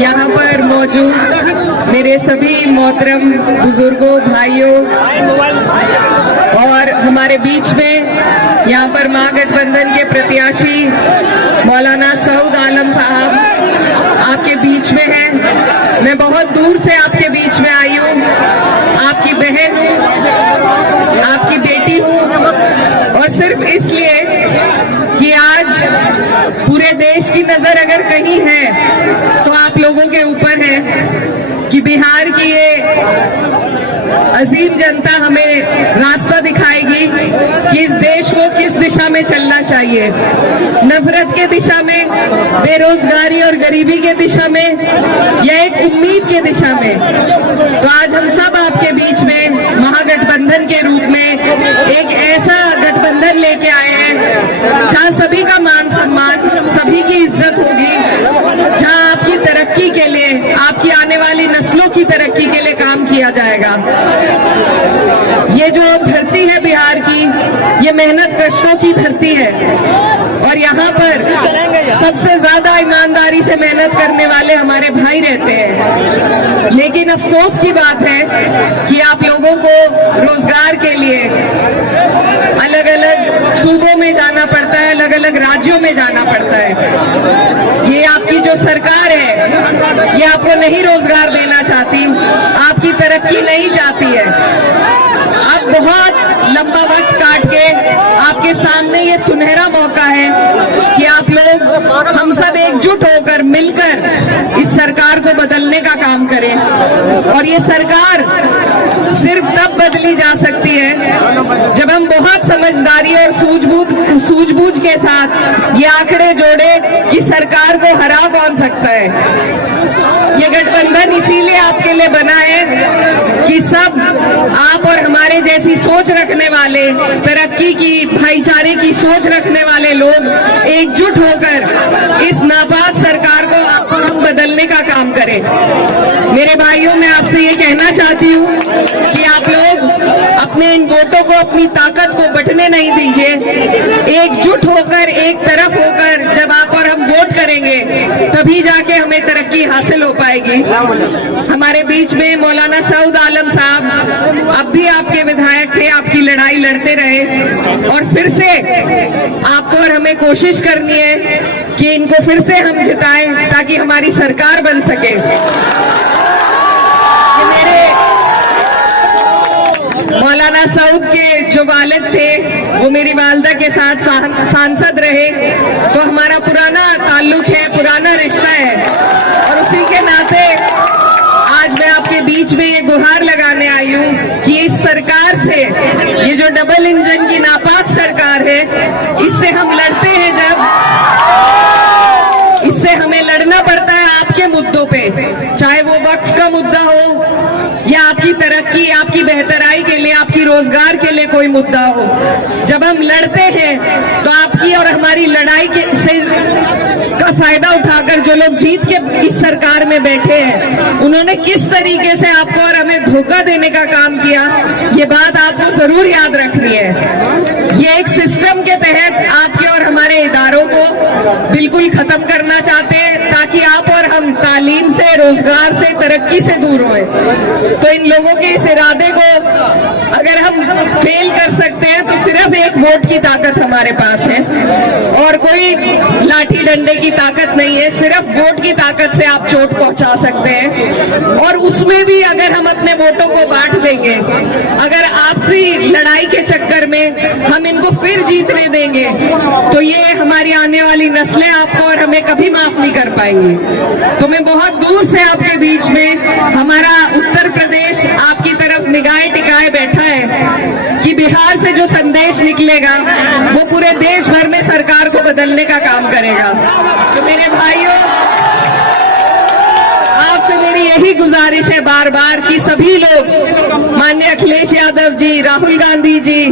यहाँ पर मौजूद मेरे सभी मोहतरम बुजुर्गों, भाइयों और हमारे बीच में यहाँ पर महागठबंधन के प्रत्याशी मौलाना सऊद आलम साहब आपके बीच में हैं। मैं बहुत दूर से आपके बीच में आई हूँ, आपकी बहन हूँ, आपकी बेटी हूँ, और सिर्फ इसलिए कि आज पूरे देश की नजर अगर कहीं है तो आप लोगों के ऊपर है कि बिहार की ये अजीम जनता हमें रास्ता दिखाएगी कि इस देश को किस दिशा में चलना चाहिए। नफरत के दिशा में, बेरोजगारी और गरीबी के दिशा में, या एक उम्मीद के दिशा में। तो आज हम सब आपके बीच में महागठबंधन के रूप में एक ऐसा गठबंधन लेके आए हैं जहां सभी का मान सम्मान, सभी की इज्जत होगी, जहां आपकी तरक्की के लिए, आपकी आने वाली नस्लों की तरक्की के लिए काम किया जाएगा। ये जो धरती है बिहार की, ये मेहनत कष्टों की धरती है, और यहाँ पर सबसे ज्यादा ईमानदारी से मेहनत करने वाले हमारे भाई रहते हैं। लेकिन अफसोस की बात है कि आप लोगों को रोजगार के लिए अलग अलग सूबों में जाना पड़ता है, अलग अलग राज्यों में जाना पड़ता है। ये आपकी जो सरकार है, ये आपको नहीं रोजगार देना चाहती, आपकी तरक्की नहीं चाहती है। अब बहुत लंबा वक्त काट के आपके सामने ये सुनहरा मौका है कि आप लोग, हम सब एकजुट होकर मिलकर इस सरकार को बदलने का काम करें। और ये सरकार सिर्फ तब बदली जा सकती है जब हम बहुत समझदारी और सूझबूझ के साथ ये आंकड़े जोड़े कि सरकार को हरा कौन सकता है। ये गठबंधन इसीलिए आपके लिए बना है कि सब आप और हमारे जैसी सोच रखने वाले, तरक्की की, भाईचारे की सोच रखने वाले लोग एकजुट होकर इस नापाक सरकार को आप और हम बदलने का काम करें। मेरे भाइयों, मैं आपसे ये कहना चाहती हूँ कि आप लोग अपने इन वोटों को, अपनी ताकत को बंटने नहीं दीजिए। एकजुट होकर, एक तरफ होकर जब आप और हम वोट करेंगे तभी जाके हमें तरक्की हासिल हो पाएगी। हमारे बीच में मौलाना सऊद आलम साहब अब भी आपके विधायक थे, आपकी लड़ाई लड़ते रहे, और फिर से आपको और हमें कोशिश करनी है कि इनको फिर से हम जिताएं ताकि हमारी सरकार बन सके। मेरे मौलाना सऊद के जो वालिद थे वो मेरी वालदा के साथ सांसद रहे, तो हमारा पुराना ताल्लुक है, पुराना रिश्ता है, और उसी के नाते आज मैं आपके बीच में ये गुहार लगाने आई हूँ कि इस सरकार से, ये जो डबल इंजन की नापाक सरकार है, इससे हम लड़ते हैं जब इससे हमें लड़ना पड़ता है आपके मुद्दों पे, चाहे वो वक्फ का मुद्दा हो या आपकी तरक्की, आपकी बेहतराई के लिए, आपकी रोजगार के लिए कोई मुद्दा हो। जब हम लड़ते हैं तो आपकी और हमारी लड़ाई से का फायदा उठाकर जो लोग जीत के इस सरकार में बैठे हैं, उन्होंने किस तरीके से आपको और हमें धोखा देने का काम किया, ये बात आपको जरूर याद रखनी है। ये एक सिस्टम के तहत आपके और हमारे इदारों को बिल्कुल खत्म करना चाहते हैं ताकि आप और हम तालीम से, रोजगार से, तरक्की से दूर हों। तो इन लोगों के इस इरादे को अगर हम फेल कर सकते हैं तो सिर्फ एक वोट की ताकत हमारे पास है, और कोई लाठी डंडे की ताकत नहीं है। सिर्फ वोट की ताकत से आप चोट पहुंचा सकते हैं, और उसमें भी अगर हम अपने वोटों को बांट देंगे, अगर आपसी लड़ाई के चक्कर में हम इनको फिर जीतने देंगे, तो ये हमारी आने वाली नस्लें आपको और हमें कभी माफ नहीं कर पाएंगी। तो मैं बहुत दूर से आपके बीच में, हमारा उत्तर प्रदेश आपकी तरफ निगाहें टिकाए बैठा है कि बिहार से जो संदेश निकलेगा वो पूरे देश भर में सरकार को बदलने का काम करेगा। तो मेरे भाइयों, आपसे मेरी यही गुजारिश है बार बार कि सभी लोग, माननीय अखिलेश यादव जी, राहुल गांधी जी,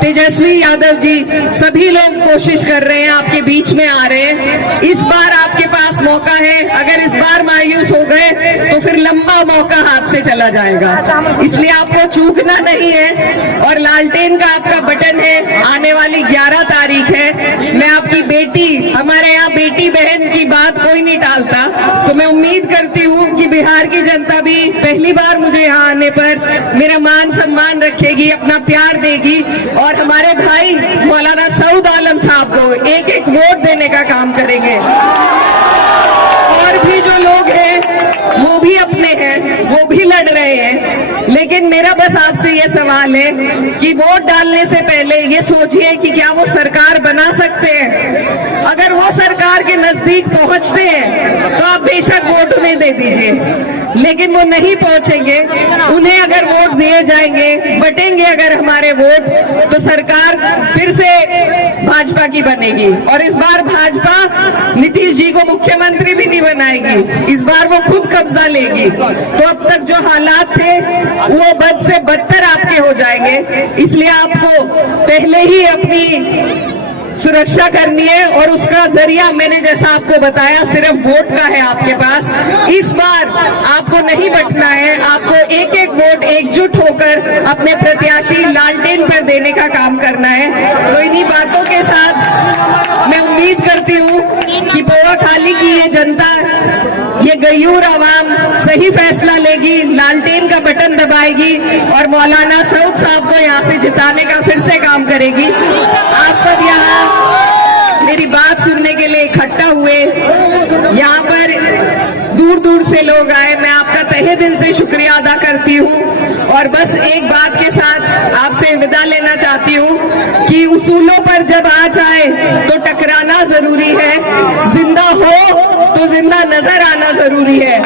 तेजस्वी यादव जी, सभी लोग कोशिश कर रहे हैं, आपके बीच में आ रहे हैं। इस बार आपके पास मौका है। अगर इस बार मायूस हो गए तो फिर लंबा मौका हाथ से चला जाएगा, इसलिए आपको चूकना नहीं है। और लालटेन का आपका बटन है, आने वाली 11 तारीख है। मैं आपकी बेटी, हमारे यहाँ बेटी बहन की बात कोई नहीं टालता, तो मैं उम्मीद करती हूँ कि बिहार की जनता भी पहली बार मुझे यहाँ आने पर मेरा मान सम्मान रखेगी, अपना प्यार देगी और हमारे भाई मौलाना सऊद आलम साहब को एक एक वोट देने का काम करेंगे। और भी जो लोग हैं वो भी अपने हैं, वो भी लड़ रहे हैं, लेकिन मेरा बस आपसे ये सवाल है कि वोट डालने से पहले ये सोचिए कि क्या वो सरकार बना सकते हैं। अगर वो सरकार के नजदीक पहुंचते हैं तो आप बेशक वोट उन्हें दे दीजिए, लेकिन वो नहीं पहुंचेंगे। उन्हें अगर वोट दिए जाएंगे, बटेंगे अगर हमारे वोट, तो सरकार फिर से भाजपा की बनेगी और इस बार भाजपा नीतीश जी को मुख्यमंत्री भी नहीं बनाएगी, इस बार वो खुद कब्जा लेगी। तो अब तक जो हालात थे वो बद से बदतर आपके हो जाएंगे, इसलिए आपको पहले ही अपनी सुरक्षा करनी है और उसका जरिया मैंने जैसा आपको बताया सिर्फ वोट का है आपके पास। इस बार आपको नहीं बटना है, आपको एक एक वोट एकजुट होकर अपने प्रत्याशी लालटेन पर देने का काम करना है। तो इन्हीं बातों के साथ मैं उम्मीद करती हूँ कि पोवाखाली की ये जनता, ये गयूर आवाम सही फैसला लेगी, लालटेन का बटन दबाएगी और मौलाना सऊद साहब को यहाँ से जिताने का फिर से काम करेगी। आप सब यहाँ मेरी बात सुनने के लिए इकट्ठा हुए, यहाँ पर दूर दूर से लोग आए, मैं आपका तहे दिल से शुक्रिया अदा करती हूँ। और बस एक बात के साथ आपसे विदा लेना चाहती हूँ कि उसूलों पर जब आ जाए तो टकराना जरूरी है, जिंदा हो तो जिंदा नजर आना जरूरी है।